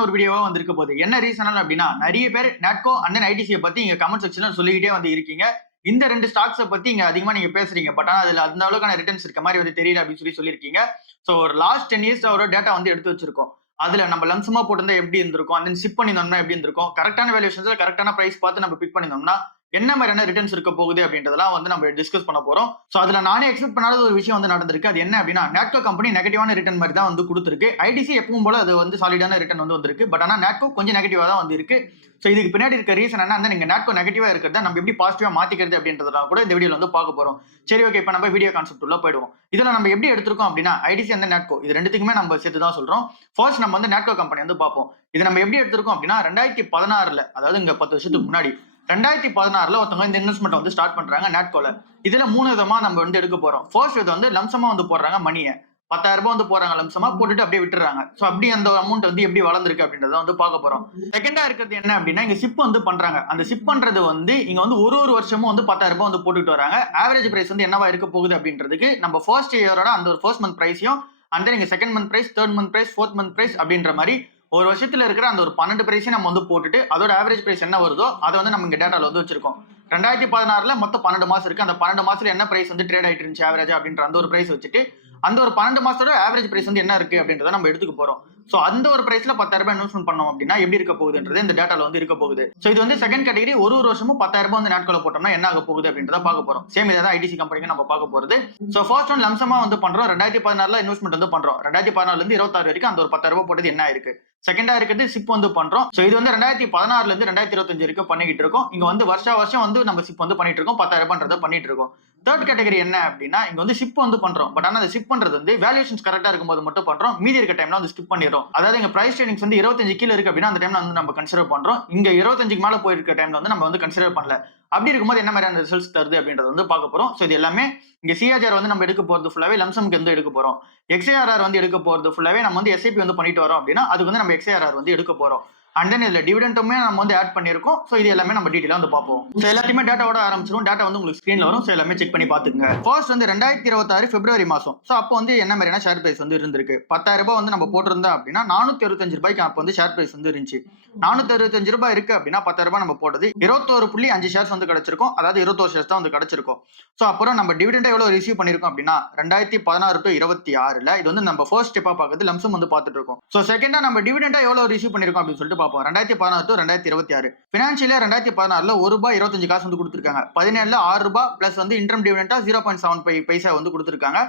இன்ட்ரெஸ்டிங்கான ஒரு வீடியோவா வந்திருக்க போகுது. என்ன ரீசனல் அப்படின்னா, நிறைய பேர் நாட்கோ அண்ட் தென் ஐடிசியை பத்தி இங்க கமெண்ட் செக்ஷன்ல சொல்லிக்கிட்டே வந்து இருக்கீங்க. இந்த 2 ஸ்டாக்ஸை பத்தி இங்க அதிகமா நீங்க பேசுறீங்க. பட் ஆனா அதுல அந்த அளவுக்கான ரிட்டர்ன்ஸ் இருக்க மாதிரி வந்து தெரியல அப்படின்னு சொல்லியிருக்கீங்க. ஸோ ஒரு லாஸ்ட் 10 இயர்ஸ் ஒரு டேட்டா வந்து எடுத்து வச்சிருக்கோம். அதுல நம்ம லம்சமா போட்டிருந்தா எப்படி இருந்திருக்கும், அந்த சிப் பண்ணியிருந்தோம்னா எப்படி இருந்திருக்கும், கரெக்டான வேல்யூஷன்ஸ்ல கரெக்டான பிரைஸ் பார்த்து நம்ம பிக் பண்ணியிருந்தோம்னா என்ன மாதிரியான ரிட்டர்ன்ஸ் இருக்க போகுது அப்படின்றதெல்லாம் வந்து நம்ம டிஸ்கஸ் பண்ண போறோம். சோ அதுல நானே எக்ஸ்பெக்ட் பண்ணாத ஒரு விஷயம் வந்து நடந்திருக்கு. அது என்ன அப்படின்னா, நாட்கோ கம்பெனி நெகட்டிவான ரிட்டர்ன் மாதிரி தான் வந்து கொடுத்திருக்கு. ஐடிசி எப்பவும் போல அது வந்து சாலிடான ரிட்டர்ன் வந்து வந்திருக்கு. பட் ஆனா நாட்கோ கொஞ்சம் நெகட்டிவா தான் வந்து இருக்கு. சோ இதுக்கு பின்னாடி இருக்க ரீசன் என்ன, நீங்க நாட்கோ நெகட்டிவா இருக்கிறத நம்ம எப்படி பாசிட்டிவா மாத்திக்கிறது அப்படின்றதெல்லாம் கூட இந்த வீடியோல வந்து பார்க்க போறோம். சரி, ஓகே, இப்ப நம்ம வீடியோ கான்செப்ட் உள்ள போயிடுவோம். இதுல நம்ம எப்படி எடுத்திருக்கோம் அப்படின்னா, ஐடிசி அந்த நாட்கோ இது ரெண்டுத்துக்குமே நம்ம சேர்த்து தான் சொல்றோம். ஃபர்ஸ்ட் நம்ம வந்து நாட்கோ கம்பெனி வந்து பார்ப்போம். இது நம்ம எப்படி எடுத்திருக்கோம் அப்படின்னா 2016ல, அதாவது இங்க 10 வருஷத்துக்கு முன்னாடி 2016ல ஒருத்தவங்க இந்த இன்வெஸ்ட்மெண்ட் வந்து ஸ்டார்ட் பண்றாங்க நாட்கோல. இதுல 3 விதமா நம்ம வந்து எடுக்க போறோம். ஃபர்ஸ்ட் இது வந்து லம்சமா வந்து போடுறாங்க மணியை 10,000 ரூபாய் வந்து போறாங்க லம்சமா போட்டுட்டு அப்படியே விட்டுறாங்க. சோ அப்படி அந்த அமௌண்ட் வந்து எப்படி வளர்ந்துருக்கு அப்படின்றத வந்து பார்க்க போறோம். செகண்டா இருக்கிறது என்ன அப்படின்னா, இங்க சிப் வந்து பண்றாங்க. அந்த சிப் பண்றது வந்து இங்க வந்து ஒரு வருஷமும் வந்து 10,000 ரூபாய் வந்து போட்டுட்டு வராங்க. ஆவரேஜ் பிரைஸ் வந்து என்னவா இருக்க போகுது அப்படின்றதுக்கு நம்ம ஃபர்ஸ்ட் இயரோட அந்த ஒரு ஃபர்ஸ்ட் மந்த் பிரைஸையும் அந்த நீங்க second month price, third month price, fourth month price அப்படின்ற மாதிரி ஒரு வருஷத்துல இருக்கிற அந்த ஒரு 12 பிரைஸையும் நம்ம வந்து போட்டுட்டு அதோட ஆவரேஜ் பிரைஸ் என்ன வருதோ அதை வந்து நம்ம இங்க டேட்டால வந்து வச்சிருக்கோம். 2016ல மொத்தம் 12 மாசம் இருக்கு. அந்த 12 மாசத்துல என்ன பிரைஸ் வந்து ட்ரேட் ஆயிட்டு இருந்துச்சு ஆவரேஜா அப்படின்ற அந்த ஒரு பிரைஸ் வச்சுட்டு அந்த ஒரு 12 மாசத்தோட ஆவரேஜ் பிரைஸ் வந்து என்ன இருக்கு அப்படின்றத நம்ம எடுத்துக்க போறோம். சோ அந்த ஒரு பிரைஸ்ல 10,000 ரூபாய் இன்வெஸ்ட்மெண்ட் பண்ணோம் அப்படின்னா எப்படி இருக்க போகுதுன்றது இந்த டேட்டால வந்து இருக்க போகுது. சோ இது வந்து செகண்ட் கேட்டகரி. ஒரு வருஷமும் 10,000 ரூபாய் வந்து நாட்கள போட்டோம்னா என்ன ஆக போகுது அப்படின்றத பார்க்க போறோம். சேம் இதான் ஐடிசி கம்பெனிக்கு நம்ம பார்க்க போறது. சோ ஃபர்ஸ்ட் ஒன் லம்சமா வந்து பண்றோம். 2016ல இன்வெஸ்ட்மெண்ட் வந்து பண்றோம். 2016ல இருந்து 26 வரைக்கும் அந்த ஒரு 10,000 ரூபாய் போட்டது என்ன ஆயிருக்கு. செகண்டா இருக்கிறது சிப் வந்து பண்றோம். சோ இது வந்து 2016ல இருந்து 2025 வரைக்கும் பண்ணிக்கிட்டு இருக்கோம். இங்க வந்து வருஷம் வந்து நம்ம சிப் வந்து பண்ணிட்டு இருக்கோம். 10,000 ரூபாய்ன்றத பண்ணிட்டு இருக்கோம். தேர்ட் கேட்டகரி என்ன அப்படின்னா, இங்க வந்து சிப் வந்து பண்றோம். பட் ஆனா அந்த சிப் பண்றது வந்து வேல்யூஷன்ஸ் கரெக்டா இருக்கும்போது மட்டும் பண்றோம். மீதி இருக்க டைம்ல வந்து ஸ்கிப் பண்ணிடுறோம். அதாவது இங்க பிரைஸ் ட்ரேடிங்ஸ் வந்து 25 கீழ இருக்கு அப்படின்னா அந்த டைம்ல வந்து நம்ம கன்சிடர் பண்றோம். இங்க 25க்கு மேல போயிருக்க டைம்ல வந்து நம்ம வந்து கன்சிடர் பண்ணல. அப்படி இருக்கும்போது என்ன மாதிரியான ரிசல்ட்ஸ் தருது அப்படின்றத வந்து பார்க்க போறோம். சோ இது எல்லாமே இங்க சிஆர்ஆர் வந்து நம்ம எடுக்க போறது ஃபுல்லாவே லம்சம்க்கு வந்து எடுக்க போறோம். எக்ஸ்ஐஆர்ஆர் வந்து எடுக்க போறது ஃபுல்லாவே நம்ம வந்து எஸ்ஐபி வந்து பண்ணிட்டு வரோம் அப்படின்னா அதுக்கு வந்து நம்ம எக்ஸ்ஐஆர்ஆர் வந்து எடுக்க போறோம். அண்ட் தென் இதுல டிவிடெண்டுமே நம்ம வந்து ஆட் பண்ணிருக்கோம். சோ இது எல்லாமே நம்ம டீடைலா வந்து பார்ப்போம். சோ எல்லாத்தையுமே டேட்டாவோட ஆரம்பிச்சிரும். டேட்டா வந்து உங்களுக்கு ஸ்கிரீன்ல வரும். சோ எல்லாமே செக் பண்ணி பாத்துக்கங்க. ஃபர்ஸ்ட் வந்து 2026 பிப்ரவரி மாசம். சோ அப்போ வந்து என்ன மாதிரியான ஷேர் பிரைஸ் வந்து இருந்திருக்கு. 10,000 ரூபாய் வந்து நம்ம போட்டிருந்தோம் அப்படின்னா 465 ரூபாய்க்கு அப்போ வந்து ஷேர் பிரைஸ் வந்து இருந்துச்சு. 465 ரூபாய் இருக்கு அப்படின்னா 10,000 ரூபாய் நம்ம போட்டது 21.5 ஷேர்ஸ் வந்து கிடைச்சிருக்கும். அதாவது 21 ஷேர்ஸ் தான் வந்து கிடைச்சிருக்கும். சோ அப்புறம் நம்ம டிவிடெண்ட் எவ்வளவு ரிசீவ் பண்ணிருக்கோம் அப்படின்னா 2016 to 26ல இது வந்து நம்ம ஃபர்ஸ்ட் ஸ்டெப்பா பாக்குறது லம்சம் வந்து பாத்துட்டு இருக்கோம். சோ செகண்டா நம்ம டிவிடெண்டா எவ்வளவு ரிசீவ் பண்ணிருக்கோம் அப்படின்னு சொல்லிட்டு பார்ப்போம். 2016 to 2026 பினான்சியலா 2016ல ₹1.25 வந்து கொடுத்திருக்காங்க. 17ல ₹6 பிளஸ் வந்து இன்டர்ம் டிவிடெண்டா 0.75 பைசா வந்து கொடுத்திருக்காங்க.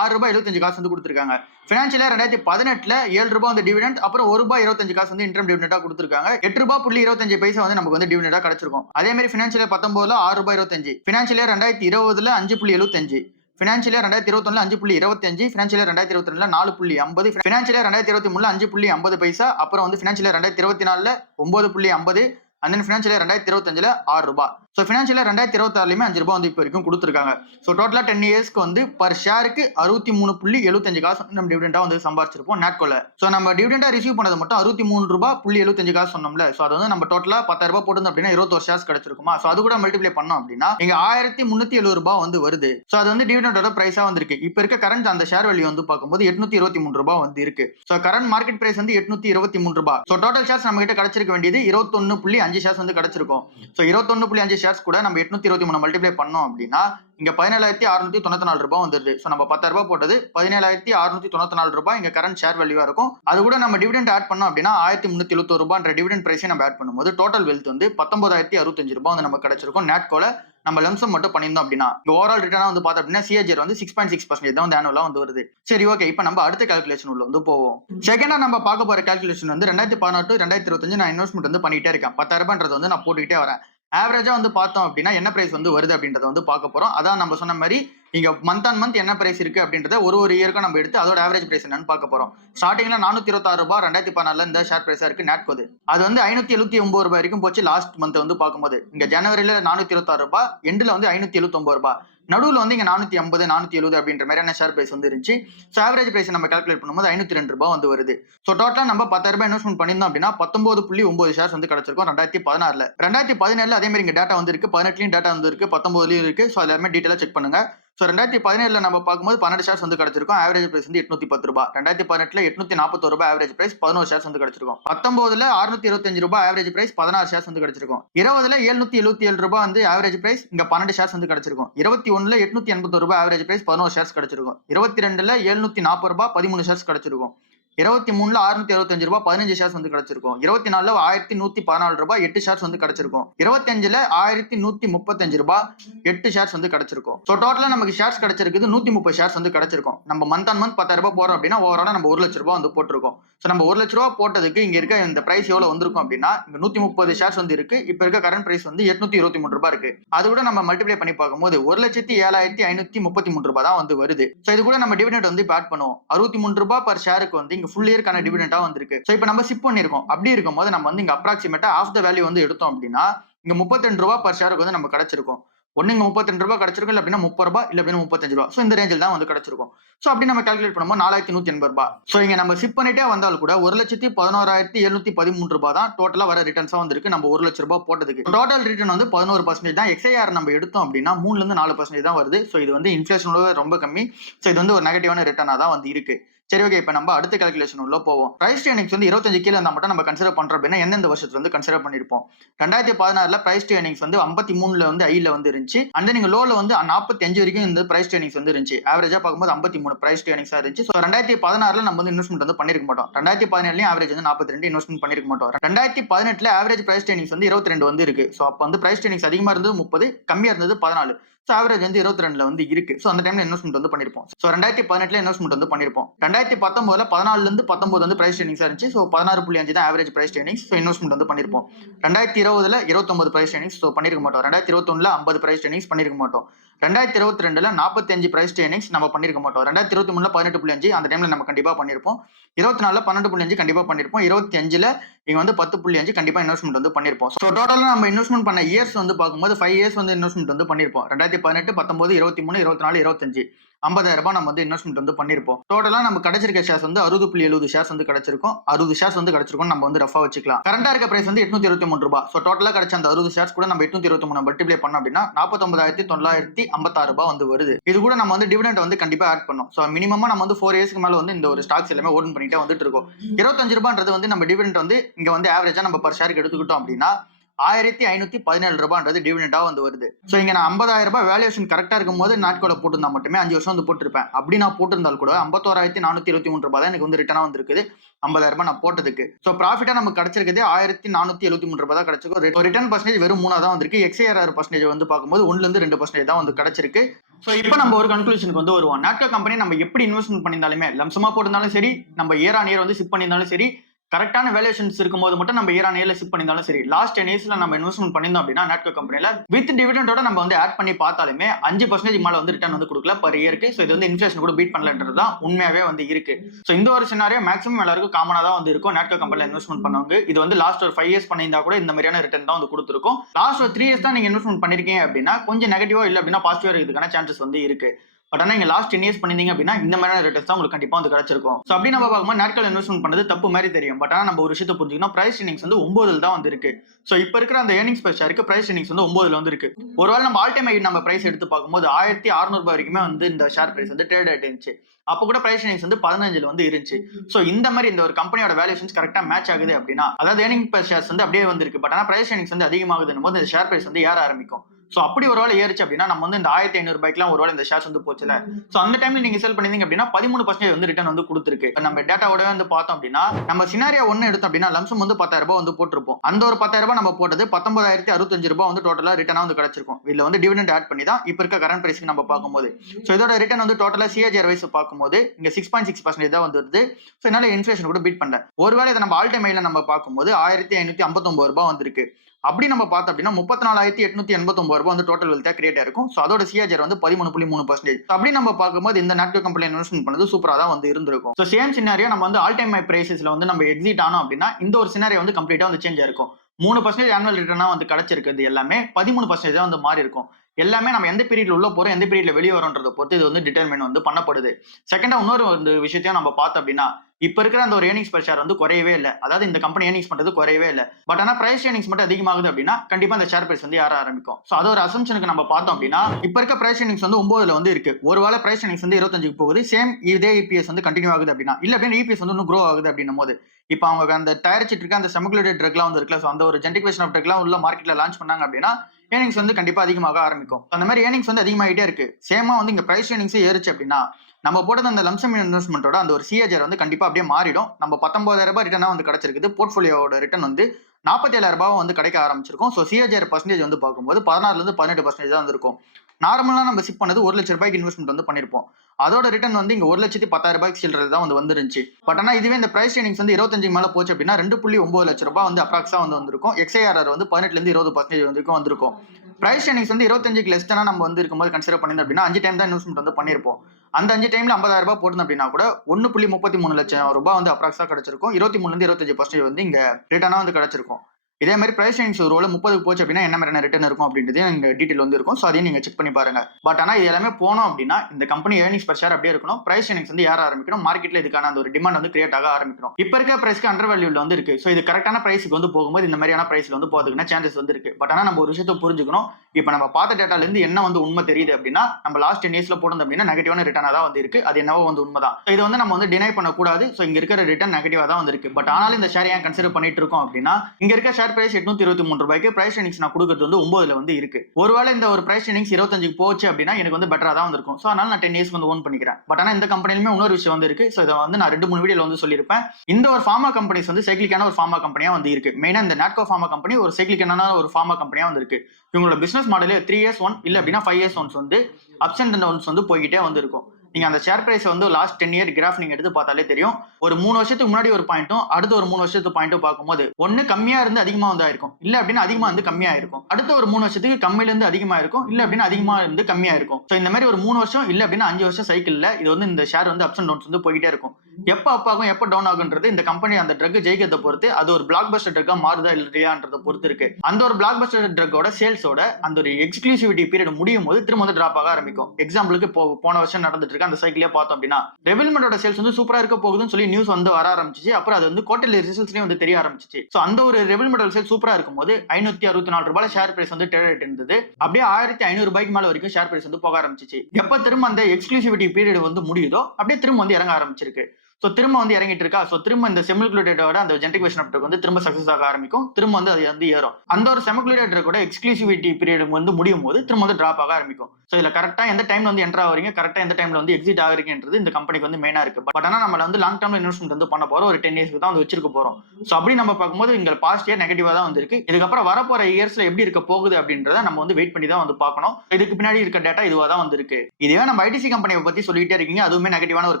₹6.75 வந்து கொடுத்திருக்காங்க. பினான்சியலா 2018ல ₹7 வந்து டிவிடெண்ட், அப்புறம் ₹1.25 வந்து இன்டர்ம் டிவிடெண்டா கொடுத்திருக்காங்க. ₹8.25 பைசா வந்து நமக்கு வந்து டிவிடெண்டா கிடைச்சிருக்கும். அதே மாதிரி பினான்சியலா 19ல ₹6.25, பினான்சியலா 2020ல 5.75, பினான்சியலா 2021ல 5.25, பினான்சியலா 2022ல 4.50, பினான்சியலா 2023ல 5.50 பைசா, அப்புறம் வந்து பினான்சியலா 2024ல 9.50, and then financial year 2025ல ₹6. சோ ஃபினான்ஷியல் 2026லயுமே ₹5 வந்து இப்போ வரைக்கும் கொடுத்திருக்காங்க. சோ டோட்டலா 10 இயர்ஸ்க்கு வந்து பர் ஷேருக்கு 63.75 நம்ம டிவிடெண்டா வந்து சம்பாதிச்சிருப்போம் நாட்கோல. சோ நம்ம டிவிடெண்டா ரிசீவ் பண்ணது மட்டும் ₹63.75 சொன்னோம்ல. சோ அது வந்து நம்ம டோட்டலா 10,000 ரூபாய் போட்டு அப்படின்னா 21 ஷேர்ஸ் கிடைச்சிருக்குமா. சோ அது கூட மல்டிப்ளை பண்ணோம் அப்படின்னா இங்க ₹1370 வந்து வருது. சோ அது வந்து டிவிடெண்டோட பிரைஸா வந்திருக்கு. இப்போ இருக்க கரண்ட் அந்த ஷேர் வேல்யூ வந்து பார்க்கும்போது ₹823 வந்து இருக்கு. சோ கரண்ட் மார்க்கெட் பிரைஸ் வந்து ₹823. சோ டோட்டல் ஷேர்ஸ் நம்ம கிட்ட கிடைச்சிருக்க வேண்டியது 21.5 ஷேர்ஸ் வந்து கிடைச்சிருக்கும். சோ 21.5 ஷேர்ஸ் கூட நம்ம 823 மல்டிப்ளை பண்ணோம் அப்படின்னா இங்க ₹17,694 வந்துருது. சோ நம்ம 10,000 ரூபாய் போட்டது ₹17,694 இங்க கரண்ட் ஷேர் வேல்யூவா இருக்கும். அது கூட நம்ம டிவிடெண்ட் ஆட் பண்ணோம் அப்படின்னா ₹1,371 டிவிடெண்ட் பிரைஸை நம்ம ஆட் பண்ணும்போது டோட்டல் வெல்த் வந்து ₹19,065 வந்து நமக்கு கிடைச்சிருக்கும். நாட்கோல நம்ம லம்சம் மட்டும் பண்ணியிருந்தோம் அப்படின்னா ஓவரால் ரிட்டர்னா வந்து பார்த்தோம் அப்படின்னா சிஏஜிஆர் வந்து 6.6% தான் வந்து ஆனுவலா வந்து வருது. சரி, ஓகே, இப்போ நம்ம அடுத்த கால்குலேஷன் உள்ள வந்து போவோம். செகண்டா நம்ம பார்க்க போற கால்குலேஷன் வந்து 2016 to 2025 நான் இன்வெஸ்ட்மெண்ட் வந்து பண்ணிட்டே இருக்கேன். 10,000 ரூபாய்ன்றது வந்து நான் போட்டுக்கிட்டே வரேன். ஆவரேஜா வந்து பார்த்தோம் அப்படின்னா என்ன பிரைஸ் வந்து வருது அப்படின்றத வந்து பார்க்க போறோம். அதான் நம்ம சொன்ன மாதிரி இங்க மந்த் ஆன் மந்த் என்ன பிரைஸ் இருக்கு அப்படின்றத ஒரு இயருக்கும் நம்ம எடுத்து அதோட ஆவரேஜ் பிரைஸ் என்னன்னு பார்க்க போறோம். ஸ்டார்டிங்ல ₹426 2016ல இந்த ஷேர் பிரைஸா இருக்கு நாட்கோது. அது வந்து ₹579 வரைக்கும் போச்சு லாஸ்ட் மந்த் வந்து பார்க்கும்போது. இங்க ஜனவரியில ₹426, எண்ட்ல வந்து ₹579, நடுவுல வந்து இங்க 450 470 அப்படின்ற மாதிரியான ஷேர் பிரைஸ் வந்து இருந்துச்சு. ஸோ ஆவரேஜ் பிரைஸ் நம்ம கால்குலேட் பண்ணும்போது ₹502 வந்து வருது. ஸோ டோட்டலா நம்ம 10,000 ரூபாய் இன்வெஸ்ட்மெண்ட் பண்ணியிருந்தோம் அப்படின்னா 19.9 ஷேர்ஸ் வந்து கிடைச்சிருக்கும் 2016ல. 2017ல அதே மாதிரி இங்க டேட்டா வந்து இருக்கு. 18லயும் டேட்டா வந்து இருக்கு, 19லயும் இருக்கு. ஸோ எல்லாமே டீட்டெயிலா செக் பண்ணுங்க. ஸோ 2017 நம்ம பார்க்கும்போது 12 ஷேர்ஸ் வந்து கிடைச்சிருக்கும். ஆவரேஜ் பிரைஸ் வந்து 810 ரூபாய். 2018 841 ரூபாய் ஆவரேஜ் பிரைஸ் 11 ஷேர்ஸ் வந்து கிடைச்சிருக்கும். 19 625 ரூபாய் ஆவரேஜ் பிரைஸ் 16 ஷேர்ஸ் வந்து கிடைச்சிருக்கும். 20 777 ரூபாய் வந்து ஆவரேஜ் பிரைஸ் இங்க 12 ஷேர்ஸ் வந்து கிடைச்சிருக்கும். 21 881 ரூபாய் ஆவரேஜ் பிரைஸ் 11 ஷேர்ஸ் கிடைச்சிருக்கும். 22 740 ரூபாய் 13 ஷேர்ஸ் கிடைச்சிருக்கும். 23 675 ரூபாய் 15 ஷேர்ஸ் வந்து கிடைச்சிருக்கும். 24 1114 ரூபாய் 8 ஷேர்ஸ் வந்து கிடைச்சிருக்கும். 25 1135 ரூபாய் 8 ஷேர்ஸ் வந்து கிடைச்சிருக்கும். ஸோ டோட்டலா நமக்கு ஷேர்ஸ் கிடைச்சிருக்குது 130 ஷேர்ஸ் வந்து கிடைச்சிருக்கும். நம்ம மந்த் ஆன் மந்த் 10,000 ரூபாய் போறோம் அப்படின்னா ஓவராலா நம்ம 1 லட்ச ரூபாய் வந்து போட்டிருக்கோம். ஸோ நம்ம 1 லட்ச ரூபாய் போட்டதுக்கு இங்க இருக்க இந்த பிரைஸ் எவ்வளவு வந்திருக்கும் அப்படின்னா இங்க 130 ஷேர்ஸ் வந்து இருக்கு. இப்ப இருக்க கரண்ட் பிரைஸ் வந்து 823 ரூபாய் இருக்கு. அது கூட நம்ம மல்டிப்ளை பண்ணி பார்க்கும்போது 1,07,533 ரூபாய் தான் வந்து வருது. ஸோ இது கூட நம்ம டிவிடெண்ட் வந்து ஆட் பண்ணுவோம். 63 ரூபாய் பர் ஷேருக்கு வந்து இங்க ஃபுல் இயர்க்கான டிவிடெண்டா வந்திருக்கு. சோ இப்போ நம்ம சிப் பண்ணிருக்கோம். அப்படி இருக்கும்போது நம்ம வந்து இங்க அப்ராக்சிமேட்டா ஆஃப் த வேல்யூ வந்து எடுத்தோம் அப்படின்னா இங்க 32 ரூபாய் பர் ஷேருக்கு வந்து நம்ம கிடைச்சிருக்கும். ஒன்னு இங்க 32 ரூபாய் கிடைச்சிருக்கும், இல்ல அப்படின்னா 30 ரூபாய், இல்ல அப்படின்னா 35 ரூபாய். சோ இந்த ரேஞ்சில் தான் வந்து கிடைச்சிருக்கும். சோ அப்படி நம்ம கால்குலேட் பண்ணும்போது 4180 ரூபாய். சோ இங்க நம்ம சிப் பண்ணிட்டே வந்தாலும் கூட 1,11,713 ரூபாய் தான் டோட்டலா வர ரிட்டர்ன்ஸா வந்திருக்கு நம்ம 1 லட்ச ரூபாய் போட்டதுக்கு. டோட்டல் ரிட்டர்ன் வந்து 11% தான். எக்ஸ்ஐஆர் நம்ம எடுத்தோம் அப்படின்னா 3ல இருந்து 4% தான் வருது. சோ இது வந்து இன்ஃபிளேஷனோட ரொம்ப கம்மி. சோ இது வந்து ஒரு நெகட்டிவான ரிட்டர்னா தான் வந்து இருக்கு. சரி, ஓகே. இப்போ நம்ம அடுத்த கால்குலேஷன் உள்ள போவோம். பிரைஸ் டு எர்னிங்ஸ் வந்து 25 கீழ இருந்தா மட்டும் நம்ம கன்சிடர் பண்றோம் அப்படின்னா எந்தெந்த வருஷத்துல வந்து கன்சிடர் பண்ணிருப்போம். 2016ல பிரைஸ் டு எர்னிங்ஸ் வந்து 53ல வந்து ஐல வந்து இருந்துச்சு. அண்ட் நீங்க லோல வந்து 45 வரைக்கும் இந்த பிரைஸ் டு எர்னிங்ஸ் வந்து இருந்துச்சு. ஆவரேஜா பார்க்கும்போது 53 பிரைஸ் டு எர்னிங்ஸா இருந்துச்சு. ஸோ 2016ல நம்ம வந்து இன்வெஸ்ட்மெண்ட் வந்து பண்ணிருக்க மாட்டோம். 2017லயும் ஆவரேஜ் வந்து 42 இன்வெஸ்ட்மெண்ட் பண்ணிருக்க மாட்டோம். 2018ல ஆவரேஜ் பிரைஸ் டு எர்னிங்ஸ் வந்து 22 வந்து இருக்கு. ஸோ அப்போ வந்து பிரைஸ் டு எர்னிங்ஸ் அதிகமா இருந்தது 30, கம்மியா இருந்தது 14. ஸோ ஆவரேஜ் வந்து 22ல வந்து இருக்கு. ஸோ அந்த டைம்ல இன்வெஸ்ட்மெண்ட் வந்து பண்ணிருப்போம். ஸோ 2018ல இன்வெஸ்ட்மெண்ட் வந்து பண்ணிருப்போம். 2019ல 14ல இருந்து 19 வந்து பிரைஸ் எர்னிங்ஸா இருந்துச்சு. ஸோ 16.5 தான் average price earnings. So investment வந்து பண்ணிருப்போம். 2020ல 29 பிரைஸ் எர்னிங்ஸ் ஸோ பண்ணிருக்க மாட்டோம். 2021ல 50 பிரைஸ் எர்னிங்ஸ் பண்ணிருக்க மாட்டோம். 2022ல 45 பிரைஸ் எர்னிங்ஸ் நம்ம பண்ணிருக்க மாட்டோம். 2023ல 18.5 அந்த டைம்ல நம்ம கண்டிப்பா பண்ணிருப்போம். 24ல 12.5 கண்டிப்பா பண்ணிருப்போம். 25ல இங்க வந்து 10.5 கண்டிப்பா இன்வெஸ்ட்மெண்ட் வந்து பண்ணிருப்போம். ஸோ டோட்டலா நம்ம இன்வெஸ்ட்மெண்ட் பண்ண இயர்ஸ் வந்து பார்க்கும்போது 5 இயர்ஸ் வந்து இன்வெஸ்ட்மெண்ட் வந்து பண்ணிருப்போம். 2018, 19, 23, 24, 25 50,000 ரூபாய் நம்ம வந்து இன்வெஸ்ட்மெண்ட் வந்து பண்ணிருப்போம். டோட்டலா நம்ம கிடைச்சிருக்க ஷேர்ஸ் வந்து 60.70 ஷேர்ஸ் வந்து கிடைச்சிருக்கும். 60 ஷேர்ஸ் வந்து கிடைச்சிருக்கும். நம்ம வந்து ரஃபா வச்சுக்கலாம். கரண்டா இருக்க பிரைஸ் வந்து 823 ரூபாய். ஸோ டோட்டலா கிடைச்ச அந்த 60 ஷேர்ஸ் கூட நம்ம 823 மல்டிப்ளை பண்ணோம் அப்படின்னா 49,956 ரூபாய் வந்து வருது. இது கூட நம்ம வந்து டிவிடெண்ட் வந்து கண்டிப்பா ஆட் பண்ணோம். ஸோ மினிமமா நம்ம வந்து 4 இயர்ஸ்க்கு மேல வந்து இந்த ஒரு ஸ்டாக்ஸ் எல்லாமே ஓன் பண்ணிட்டே வந்துட்டு இருக்கோம். 25 ரூபான்றது வந்து நம்ம டிவிடெண்ட் வந்து இங்க வந்து ஆவரேஜா நம்ம பர் ஷேருக்கு எடுத்துக்கிட்டோம் அப்படின்னா 1517 ரூபான்றது டிவிடெண்டா வந்து வருது. சோ இங்க நான் 50,000 ரூபாய் வேல்யூஷன் கரெக்டா இருக்கும்போது நாட்கோல போட்டிருந்தா மட்டுமே 5 வருஷம் வந்து போட்டிருப்பேன். அப்படி நான் போட்டிருந்தால் கூட 51,423 ரூபாய் தான் எனக்கு வந்து ரிட்டர்னா வந்திருக்குது. 50,000 ரூபாய் நான் போட்டதுக்கு. சோ ப்ராஃபிட்டா நமக்கு கிடைச்சிருக்குது 1473 ரூபாய் தான் கிடைச்சிருக்கும். ரிட்டர்ன் பர்சன்டேஜ் வெறும் 3 தான் வந்திருக்கு. எக்ஸ்ஐஆர் பர்சன்டேஜ் வந்து பார்க்கும்போது 1ல இருந்து 2% தான் வந்து கிடைச்சிருக்கு. சோ இப்போ நம்ம ஒரு கன்க்ளூஷனுக்கு வந்து வருவோம். நாட்கோ கம்பெனி நம்ம எப்படி இன்வெஸ்ட்மெண்ட் பண்ணியிருந்தாலுமே லம்சமா போட்டிருந்தாலும் சரி, நம்ம இயர் ஆன் இயர் வந்து சிப் பண்ணியிருந்தாலும் சரி, கரெக்டான வேல்யூஷன்ஸ் இருக்கும்போது மட்டும் நம்ம இயர் ஆன் இயர்ல சிப் பண்ணியிருந்தாலும் சரி, லாஸ்ட் 10 இயர்ஸ்ல நம்ம இன்வெஸ்ட்மெண்ட் பண்ணியிருந்தோம் அப்படின்னா நாட்கோ கம்பெனில வித் டிவிடெண்டோட நம்ம வந்து ஆட் பண்ணி பார்த்தாலுமே 5% மேல வந்து ரிட்டர்ன் வந்து கொடுக்கல பர் இயருக்கு. ஸோ இது வந்து இன்ஃபிளேஷன் கூட பீட் பண்ணலன்றது தான் உண்மையாவே வந்து இருக்கு. ஸோ இந்த ஒரு சினாரியோ மேக்ஸிமம் எல்லாருக்கும் காமனா தான் வந்து இருக்கும். நாட்கோ கம்பெனில இன்வெஸ்ட்மெண்ட் பண்ணவங்க இது வந்து லாஸ்ட் ஒரு 5 இயர்ஸ் பண்ணியிருந்தா கூட இந்த மாதிரியான ரிட்டர்ன் தான் வந்து கொடுத்துருக்கும். லாஸ்ட் ஒரு 3 இயர்ஸ் தான் நீங்க இன்வெஸ்ட்மெண்ட் பண்ணிருக்கீங்க அப்படின்னா கொஞ்சம் நெகட்டிவா இல்ல அப்படின்னா பாசிட்டிவா இருக்கிறதுக்கான சான்சஸ் வந்து இருக்கு. பட் ஆனா நீங்க லாஸ்ட் 10 இயர்ஸ் பண்ணிருந்தீங்க அப்படின்னா இந்த மாதிரியான ரிட்டர்ன்ஸ் தான் உங்களுக்கு கண்டிப்பா வந்து கிடைச்சிருக்கும். சோ அப்படி நம்ம பார்க்கும்போது நாட்கள் இன்வெஸ்ட்மெண்ட் பண்ணது தப்பு மாதிரி தெரியும். பட் ஆனா நம்ம ஒரு விஷயத்தை புரிஞ்சுக்கணும், பிரைஸ் எர்னிங்ஸ் வந்து 9ல தான் வந்து இருக்கு. சோ இப்ப இருக்கிற அந்த ஏர்னிங்ஸ் பெர் ஷேருக்கு பிரைஸ் எர்னிங்ஸ் வந்து 9ல வந்து இருக்கு. ஒருவேளை நம்ம ஆல் டைம் ஹை நம்ம பிரைஸ் எடுத்து பார்க்கும்போது 1600 ரூபாய் வரைக்குமே வந்து இந்த ஷேர் பிரைஸ் வந்து ட்ரேட் ஆயிட்டு இருந்துச்சு. அப்ப கூட பிரைஸ் எர்னிங்ஸ் வந்து 15ல வந்து இருந்துச்சு. சோ இந்த மாதிரி இந்த ஒரு கம்பெனியோட வேல்யூஷன்ஸ் கரெக்டா மேட்ச் ஆகுது அப்படின்னா, அதாவது ஏர்னிங் பெர் ஷேர்ஸ் வந்து அப்படியே வந்து இருக்கு. பட் ஆனா பிரைஸ் எர்னிங்ஸ் வந்து அதிகமாகுதுன்னும் போது இந்த ஷேர் பிரைஸ் வந்து ஏற ஆரம்பிக்கும். சோ அப்படி ஒரு வேளை ஏறிச்சு அப்படின்னா நம்ம வந்து இந்த 1500 ரூபாய்க்குலாம் ஒரு வேளை இந்த ஷேர்ஸ் வந்து போச்சுல. சோ அந்த டைம்ல நீங்க செல் பண்ணிருந்தீங்க அப்படின்னா 13% வந்து ரிட்டர்ன் வந்து கொடுத்துருக்கு. நம்ம டேட்டாவோட வந்து பார்த்தோம் அப்படின்னா நம்ம சினாரியோ 1 எடுத்தோம் அப்படின்னா லம்சம் வந்து 10,000 ரூபாய் வந்து போட்டிருப்போம். அந்த ஒரு 10,000 ரூபாய் நம்ம போட்டது 19,065 ரூபாய் வந்து டோட்டலா ரிட்டர்னா வந்து கிடைச்சிருக்கும். இதுல வந்து டிவிடெண்ட் ஆட் பண்ணி தான் இப்ப இருக்க கரண்ட் பிரைஸ்க்கு நம்ம பார்க்கும்போது. சோ இதோட ரிட்டர்ன் வந்து டோட்டலா சிஏஜிஆர் வைஸ் பார்க்கும்போது இங்க 6.6% தான் வந்துருது. சோ இதனால இன்ஃபிளேஷன் கூட பீட் பண்ணல. ஒருவேளை இதை நம்ம ஆல் டைம் ஹைல நம்ம பார்க்கும்போது 1559 ரூபாய் வந்திருக்கு. அப்படி நம்ம பார்த்தோம் அப்படின்னா 34,889 ரூபாய் வந்து டோட்டல் வெல்த்தா கிரியேட் ஆயிருக்கும். சோ அதோட சிஏஜிஆர் வந்து 13.3%. அப்படி நம்ம பார்க்கும்போது இந்த நாட்கோ கம்பெனி இன்வெஸ்ட்மெண்ட் பண்ணது சூப்பரா தான் வந்து இருந்திருக்கும். சோ சேம் சினாரியோ நம்ம வந்து ஆல் டைம் ஹை பிரைசஸ்ல வந்து நம்ம எக்ஸிட் ஆனோம் அப்படின்னா இந்த ஒரு சினாரியோ வந்து கம்ப்ளீட்டா வந்து சேஞ்ச் ஆயிருக்கும். 3% ஆனுவல் ரிட்டர்னா வந்து கிடைச்சிருக்குது எல்லாமே 13% தான் வந்து மாறி இருக்கும். எல்லாமே நம்ம எந்த பீரியட்ல உள்ள போறோம் எந்த பீரியட்ல வெளியே வரோன்றதை பொறுத்து இது வந்து டிட்டர்மின் வந்து பண்ணப்படுது. செகண்டா இன்னொரு வந்து விஷயத்தையும் நம்ம பார்த்தோம் அப்படின்னா இப்ப இருக்கிற அந்த ஒரு ஏர்னிங்ஸ் per ஷேர் வந்து குறையவே இல்ல. அதாவது இந்த கம்பெனி ஏர்னிங்ஸ் பண்றது குறையவே இல்ல. பட் ஆனா பிரைஸ் ஏர்னிங்ஸ் மட்டும் அதிகமாகுது அப்படின்னா கண்டிப்பா அந்த ஷேர் பிரைஸ் வந்து ஏற ஆரம்பிக்கும். சோ அது ஒரு அசம்ப்ஷனுக்கு நம்ம பார்த்தோம் அப்படின்னா இப்ப இருக்க பிரைஸ் ஏர்னிங்ஸ் வந்து 9ல வந்து இருக்கு. ஒருவேளை பிரைஸ் ஏர்னிங்ஸ் வந்து 25க்கு போகுது, சேம் இதே இபிஎஸ் வந்து கண்டினியூ ஆகுது அப்படின்னா, இல்ல அப்படின்னா இபிஎஸ் வந்து இன்னும் க்ரோ ஆகுது அப்படின்னும் போது, இப்ப அவங்க அந்த தயாரிச்சிட்டு இருக்க அந்த செமகுலேட்டட் ட்ரக்லாம் வந்து இருக்குல்ல, சோ அந்த ஒரு ஜெனடிஃபிகேஷன் ஆஃப் ட்ரக்லாம் உள்ள மார்க்கெட்ல லான்ச் பண்ணாங்க அப்படின்னா ஏர்னிங்ஸ் வந்து கண்டிப்பா அதிகமாக ஆரம்பிக்கும். அந்த மாதிரி ஏர்னிங்ஸ் வந்து அதிகமாகிட்டே இருக்கு. சேமா வந்து இங்க பிரைஸ் ஏர்னிங்ஸே ஏறுச்சு அப்படின்னா நம்ம போட்டது அந்த லம்சம் இன்வெஸ்ட்மெண்ட்டோட அந்த ஒரு சிஏஜர் வந்து கண்டிப்பா அப்படியே மாறிடும். நம்ம 19,000 ரூபாய் ரிட்டர்னா வந்து கிடைச்சிருக்குது. போர்ட்ஃபோலியோட ரிட்டர்ன் வந்து 47,000 ரூபாய் வந்து கிடைக்க ஆரம்பிச்சிருக்கும். ஸோ சிஏஜர் பர்சன்டேஜ் வந்து பார்க்கும்போது 16ல இருந்து 18% தான் வந்திருக்கும். நார்மலா நம்ம சிப் பண்ணது 1 லட்சம் ரூபாய்க்கு இன்வெஸ்ட்மெண்ட் வந்து பண்ணிருப்போம். அதோட ரிட்டர்ன் வந்து இங்க 1,10,000 ரூபாய்க்கு சில்லறை தான் வந்து வந்துருந்துச்சு. பட் ஆனா இதுவே இந்த பிரைஸ் ஏர்னிங்ஸ் வந்து 25க்கு மேல போச்சு அப்படின்னா 2.9 லட்சம் ரூபாய் வந்து அப்ராக்ஸா வந்து வந்திருக்கும். எக்ஸ்ஐஆர்ஆர் வந்து 18ல இருந்து 20% வந்திருக்கும். பிரைஸ் ஏர்னிங்ஸ் வந்து 25க்கு லெஸ் தானா நம்ம வந்து இருக்கும்போது கன்சிடர் பண்ணிருந்தோம் அப்படின்னா 5 டைம் தான் இன்வெஸ்ட்மெண்ட் வந்து பண்ணிருப்போம். அந்த 5 டைம்ல 50,000 ரூபாய் போட்டோம் அப்படின்னா கூட 1.33 லட்சம் ரூபாய் வந்து அப்ராக்ஸா கிடைச்சிருக்கும். 23ல இருந்து 25% வந்து இங்க ரிட்டர்னா வந்து கிடைச்சிருக்கும். இதே மாதிரி பிரைஸ் ஏர்னிங்ஸ் ஒரு 30க்கு போச்சு அப்படின்னா என்ன மாதிரியான ரிட்டர்ன் இருக்கும் அப்படின்றது இங்க டீடைல் வந்து இருக்கும். ஸோ அதையும் நீங்க செக் பண்ணி பாருங்க. பட் ஆனா இது எல்லாமே போனோம் அப்படின்னா இந்த கம்பெனி ஏர்னிங்ஸ் per ஷேர் அப்படியே இருக்கணும். பிரைஸ் ஏர்னிங்ஸ் வந்து ஏற ஆரம்பிக்கணும். மார்க்கெட்ல இதுக்கான அந்த ஒரு டிமாண்ட் வந்து கிரியேட் ஆக ஆரம்பிக்கணும். இப்ப இருக்க பிரைஸ்க்கு அண்டர் வேல்யூல வந்து இருக்கு. ஸோ இது கரெக்டான பிரைஸ்க்கு வந்து போகும்போது இந்த மாதிரியான பிரைஸ்ல வந்து போறதுக்குன்னா சான்சஸ் வந்து இருக்கு. பட் ஆனா நம்ம ஒரு விஷயத்தை புரிஞ்சுக்கணும். இப்ப நம்ம பார்த்த டேட்டால இருந்து என்ன வந்து உண்மை தெரியுது அப்படின்னா நம்ம லாஸ்ட் 10 இயர்ஸ்ல போட்டோம் அப்படின்னா நெகட்டிவான ரிட்டர்னா தான் வந்து இருக்கு. அது என்னவோ வந்து உண்மைதான். இது வந்து நம்ம வந்து டினை பண்ணக்கூடாது. ஸோ இங்க இருக்கிற ரிட்டர்ன் நெகட்டிவா தான் வந்து இருக்கு. பட் ஆனாலும் இந்த ஷேர் ஏன் கன்சிடர் பண்ணிட்டு இருக்கோம் அப்படின்னா இங்க இருக்க ஷேர் பிரைஸ் 823 ரூபாய்க்கு பிரைஸ் ஏர்னிங்ஸ் நான் கொடுக்கிறது வந்து 9ல வந்து இருக்கு. ஒருவேளை இந்த ஒரு பிரைஸ் ஏர்னிங்ஸ் 25க்கு போச்சு அப்படின்னா எனக்கு வந்து பெட்டரா தான் வந்திருக்கும். சோ அதனால நான் 10 இயர்ஸ் வந்து ஓன் பண்ணிக்கிறேன். பட் ஆனா இந்த கம்பெனிலுமே இன்னொரு விஷயம் வந்து இருக்கு. சோ இதை வந்து நான் 2-3 வீடியோல வந்து சொல்லியிருப்பேன். இந்த ஒரு ஃபார்மா கம்பெனிஸ் வந்து சைக்கிளிக்கான ஒரு ஃபார்மா கம்பெனியா வந்து இருக்கு. மெயினா இந்த நாட்கோ ஃபார்மா கம்பெனி ஒரு சைக்கிளிக்கான ஒரு ஃபார்மா கம்பெனியா வந்து இருக்கு. இவங்களோட பிசினஸ் மாடலே 3 இயர்ஸ் ஒன் இல்ல அப்படின்னா 5 இயர்ஸ் ஒன்ஸ் வந்து அப்ஸ் அண்ட் டவுன்ஸ் வந்து போய்கிட்டே வந்து இருக்கும். நீங்க அந்த ஷேர் பிரைஸ் வந்து லாஸ்ட் 10 இயர் கிராஃப் நீங்க எடுத்து பார்த்தாலே தெரியும். ஒரு 3 வருஷத்துக்கு முன்னாடி ஒரு பாயிண்ட்டும் அடுத்த ஒரு 3 வருஷத்துக்கு பாயிண்ட்டும் பார்க்கும்போது ஒன்னு கம்மியா இருந்து அதிகமா வந்து ஆயிருக்கும். இல்ல அப்படின்னா அதிகமா இருந்து கம்மியா இருக்கும். அடுத்த ஒரு 3 வருஷத்துக்கு கம்மியில இருந்து அதிகமா இருக்கும். இல்ல அப்படின்னா அதிகமா இருந்து கம்மியா இருக்கும். சோ இந்த மாதிரி ஒரு 3 வருஷம் இல்ல அப்படின்னா 5 வருஷம் சைக்கிள்ல இது வந்து இந்த ஷேர் வந்து அப்ஸ் அண்ட் டவுன்ஸ் வந்து போயிட்டே இருக்கும். எப்ப அப் ஆகும் எப்ப டவுன் ஆகுன்றது இந்த கம்பெனி அந்த ட்ரக் ஜெயிக்கிறத பொறுத்து அது ஒரு பிளாக் பஸ்டர் ட்ரக்கா மாறுதா இல்லையான்றத பொறுத்து இருக்கு. அந்த ஒரு பிளாக் பஸ்டர் ட்ரக்கோட சேல்ஸோட அந்த ஒரு எக்ஸ்க்ளூசிவிட்டி பீரியட் முடியும் போது திரும்ப வந்து டிராப் ஆக ஆரம்பிக்கும். எக்ஸாம்பிளுக்கு போன வருஷம் நடந்துட்டு இருக்க அந்த சைக்கிளே பார்த்தோம் அப்படின்னா ரெவல்மெண்டோட சேல்ஸ் வந்து சூப்பரா இருக்க போகுதுன்னு சொல்லி நியூஸ் வந்து வர ஆரம்பிச்சிச்சு. அப்புறம் அது வந்து குவார்டர்லி ரிசல்ட்ஸ்லயும் வந்து தெரிய ஆரம்பிச்சிச்சு. சோ அந்த ஒரு ரெவல்மெண்டோட சேல்ஸ் சூப்பரா இருக்கும்போது 564 ரூபாய் ஷேர் பிரைஸ் வந்து ட்ரேட் இருந்தது. அப்படியே 1500 ரூபாய்க்கு மேல வரைக்கும் ஷேர் பிரைஸ் வந்து போக ஆரம்பிச்சிச்சு. எப்ப திரும்ப அந்த எக்ஸ்க்ளூசிவிட்டி பீரியட் வந்து முடியுதோ அப்படியே திரும்ப வந்து இறங்க ஆரம்பிச்சிருக்கு. சோ திரும்ப வந்து இறங்கிட்டு இருக்கா. சோ திரும்ப இந்த செமிகுலேட்டடோட அந்த ஜெனடிஃபிகேஷன் ஆஃப் ட்ரக் வந்து திரும்ப சக்சஸ் ஆக ஆரம்பிக்கும். திரும்ப வந்து அது வந்து ஏறும். அந்த ஒரு செமிகுலேட்டட் ட்ரக்கோட எக்ஸ்க்ளூசிவிட்டி பீரியட் வந்து முடியும் போது திரும்ப வந்து டிராப் ஆக ஆரம்பிக்கும். சோ இதுல கரெக்டா எந்த டைம்ல வந்து என்டர் ஆவறீங்க, கரெக்டா எந்த டைம்ல வந்து எக்ஸிட் ஆகுறீங்கன்றது இந்த கம்பெனிக்கு வந்து மெயினா இருக்கு. பட் ஆனா நம்ம வந்து லாங் டர்ம்ல இன்வெஸ்ட்மெண்ட் வந்து பண்ண போறோம். ஒரு 10 இயர்ஸ்க்கு தான் வந்து வச்சிருக்க போறோம். சோ அப்படி நம்ம பார்க்கும்போது இங்க பாஸ்ட் இயர் நெகட்டிவா தான் வந்திருக்கு. இதுக்கப்புறம் வரப்போற இயர்ஸ்ல எப்படி இருக்க போகுது அப்படின்றத நம்ம வந்து வெயிட் பண்ணி தான் வந்து பார்க்கணும். இதுக்கு பின்னாடி இருக்க டேட்டா இதுவா தான் வந்திருக்கு. இதுவே நம்ம ஐடிசி கம்பெனியை பத்தி சொல்லிட்டே இருக்கீங்க, அதுவுமே நெகட்டிவான ஒரு